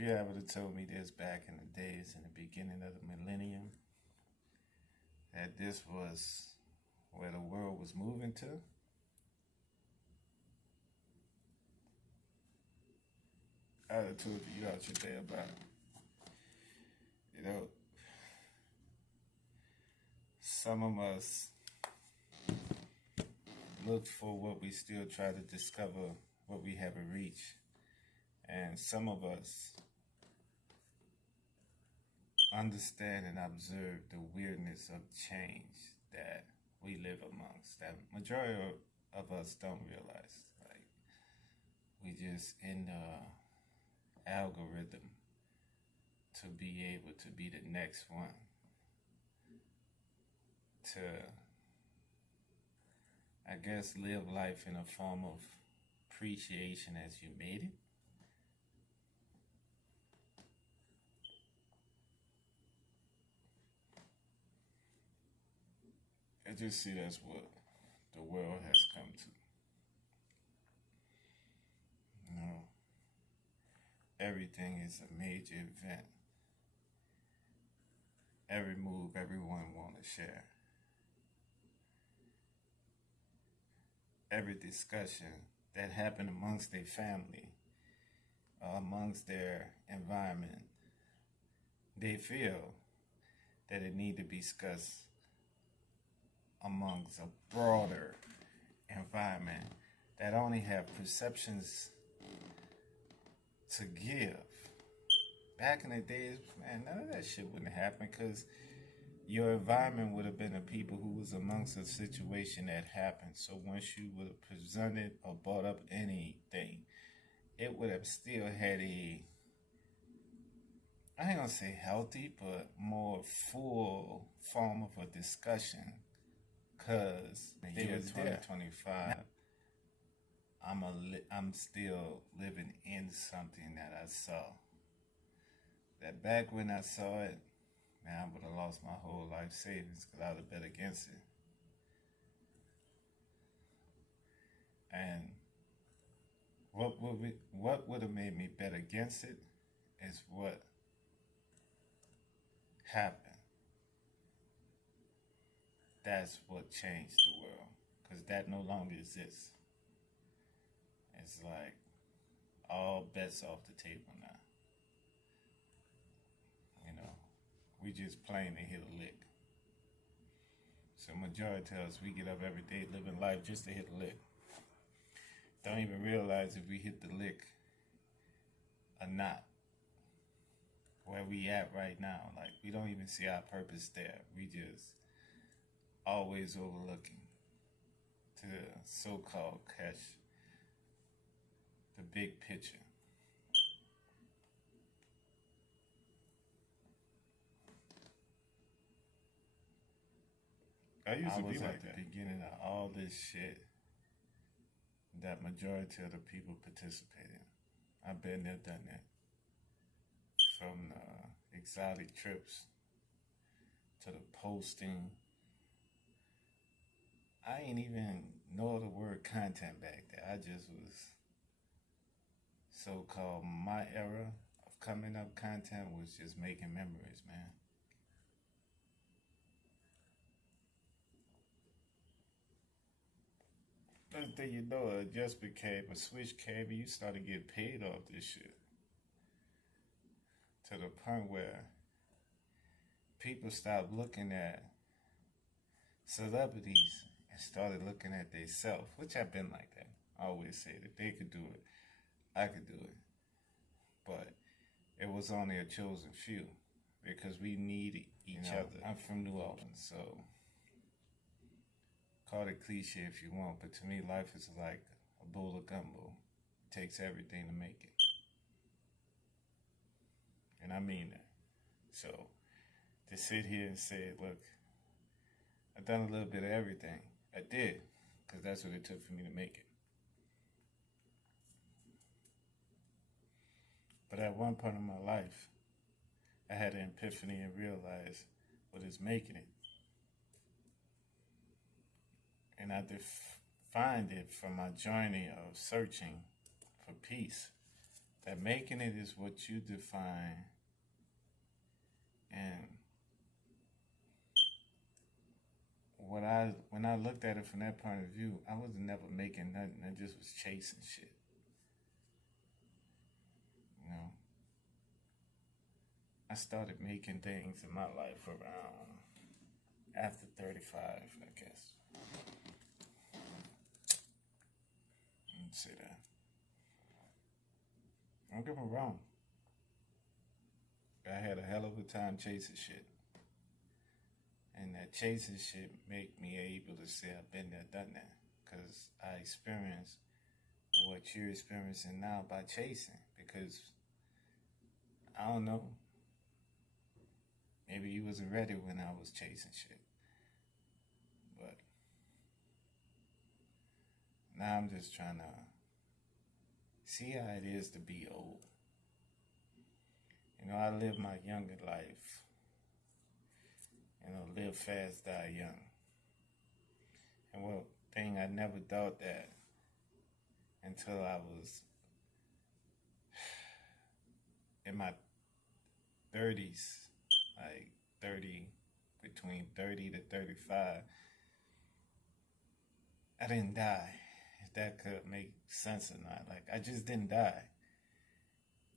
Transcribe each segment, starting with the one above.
you ever would have told me this back in the days, in the beginning of the millennium, that this was where the world was moving to, I'd have told you out your day about it. You know, some of us look for what we still try to discover, what we haven't reached. And some of us understand and observe the weirdness of change that we live amongst, that majority of us don't realize. Like, we just in the algorithm to be able to be the next one, to, I guess, live life in a form of appreciation as you made it. I just see that's what the world has come to. You know, everything is a major event. Every move, everyone want to share. Every discussion that happened amongst their family, amongst their environment, they feel that it need to be discussed amongst a broader environment that only have perceptions to give. Back in the days, man, none of that shit wouldn't happen because your environment would have been the people who was amongst a situation that happened. So once you would have presented or brought up anything, it would have still had a, I ain't gonna say healthy, but more full form of a discussion. Cause the year 2025, I'm still living in something that I saw. That back when I saw it, man, I would have lost my whole life savings because I would have bet against it. And what would have made me bet against it is what happened. That's what changed the world, because that no longer exists. It's like all bets off the table now. You know, we just playing to hit a lick. So majority of us, we get up every day living life just to hit a lick. Don't even realize if we hit the lick or not. Where we at right now, like we don't even see our purpose there. We just always overlooking to so-called catch the big picture. I used to be like that. At the beginning of all this shit that majority of the people participate in. I've been there, done that. From the exotic trips to the posting. I ain't even know the word content back there. I just was so-called my era of coming up content was just making memories, man. Next thing you know, it just became a switch came and you started getting paid off this shit. To the point where people stopped looking at celebrities and started looking at themselves, which I've been like that. I always say that they could do it, I could do it. But it was only a chosen few because we need each other. I'm from New Orleans, so call it cliche if you want, but to me, life is like a bowl of gumbo. It takes everything to make it. And I mean that. So to sit here and say, look, I've done a little bit of everything. I did, because that's what it took for me to make it. But at one point in my life, I had an epiphany and realized what is making it. And I defined it from my journey of searching for peace, that making it is what you define. And when I looked at it from that point of view, I was never making nothing. I just was chasing shit. You know, I started making things in my life around after 35, I guess. Let's say that. Don't get me wrong. I had a hell of a time chasing shit. And that chasing shit make me able to say I've been there, done that. Because I experienced what you're experiencing now by chasing. Because, I don't know, maybe you wasn't ready when I was chasing shit. But now I'm just trying to see how it is to be old. You know, I lived my younger life. You know, live fast, die young. And one thing I never thought that until I was in my 30s, like 30, between 30 to 35, I didn't die. If that could make sense or not. Like, I just didn't die.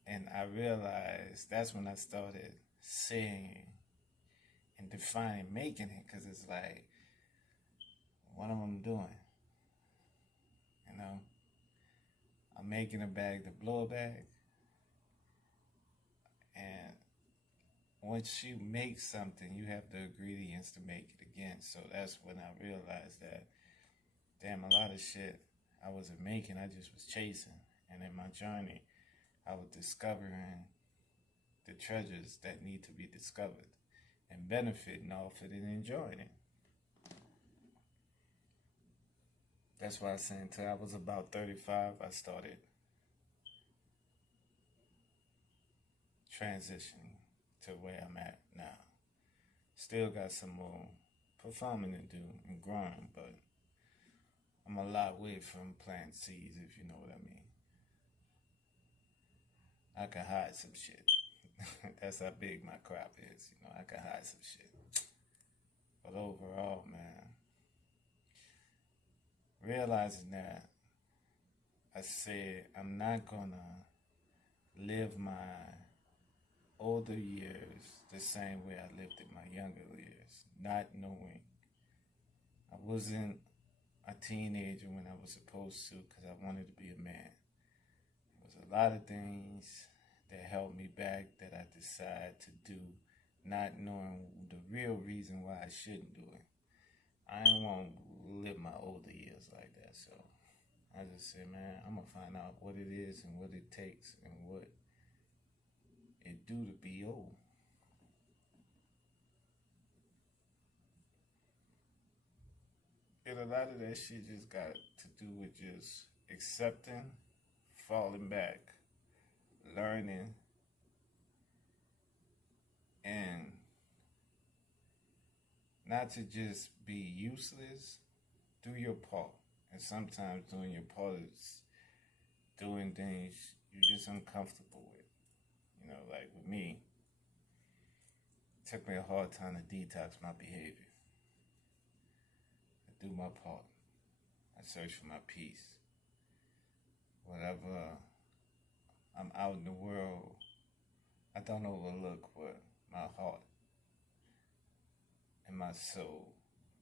And I realized that's when I started seeing and defining making it, because it's like, what am I doing? You know, I'm making a bag to blow a bag. And once you make something, you have the ingredients to make it again. So that's when I realized that, damn, a lot of shit I wasn't making, I just was chasing. And in my journey, I was discovering the treasures that need to be discovered and benefiting off it and enjoying it. That's why I said until I was about 35, I started transitioning to where I'm at now. Still got some more performing to do and growing, but I'm a lot away from planting seeds, if you know what I mean. I can hide some shit. That's how big my crop is. You know, I can hide some shit. But overall, man, realizing that, I said I'm not gonna live my older years the same way I lived in my younger years, not knowing. I wasn't a teenager when I was supposed to, because I wanted to be a man. There was a lot of things that held me back that I decided to do, not knowing the real reason why I shouldn't do it. I ain't want to live my older years like that, so I just said, man, I'm going to find out what it is and what it takes and what it do to be old. And a lot of that shit just got to do with just accepting, falling back, learning, and not to just be useless. Do your part. And sometimes doing your part is doing things you're just uncomfortable with. You know, like with me, it took me a hard time to detox my behavior. I do my part. I search for my peace. Whatever I'm out in the world, I don't overlook what my heart and my soul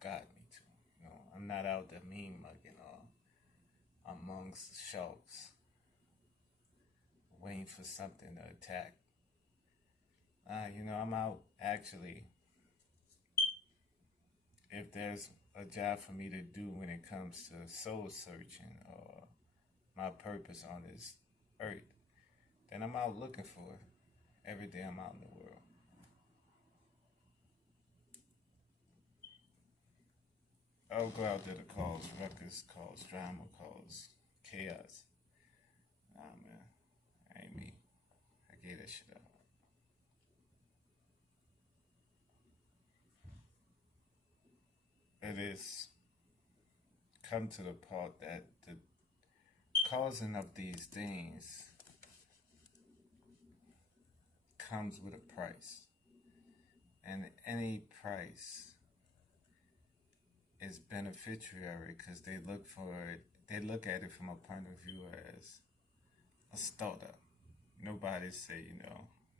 got me to. You know, I'm not out there mean mugging or amongst the sharks, waiting for something to attack. You know, I'm out actually, if there's a job for me to do when it comes to soul searching or my purpose on this earth, then I'm out looking for it every day I'm out in the world. I'll go out there to cause ruckus, cause drama, cause chaos. Nah, man, that ain't me. I gave that shit up. It is come to the part that the causing of these things comes with a price. And any price is beneficiary because they look at it from a point of view as a startup. Nobody say,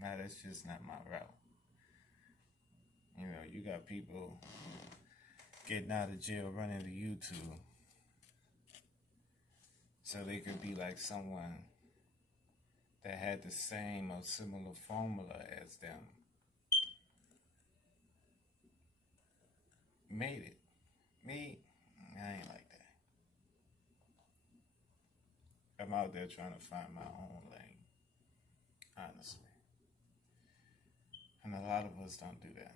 nah, that's just not my route. You got people getting out of jail running to YouTube so they could be like someone that had the same or similar formula as them. Made it. Me, I ain't like that. I'm out there trying to find my own lane, honestly. And a lot of us don't do that.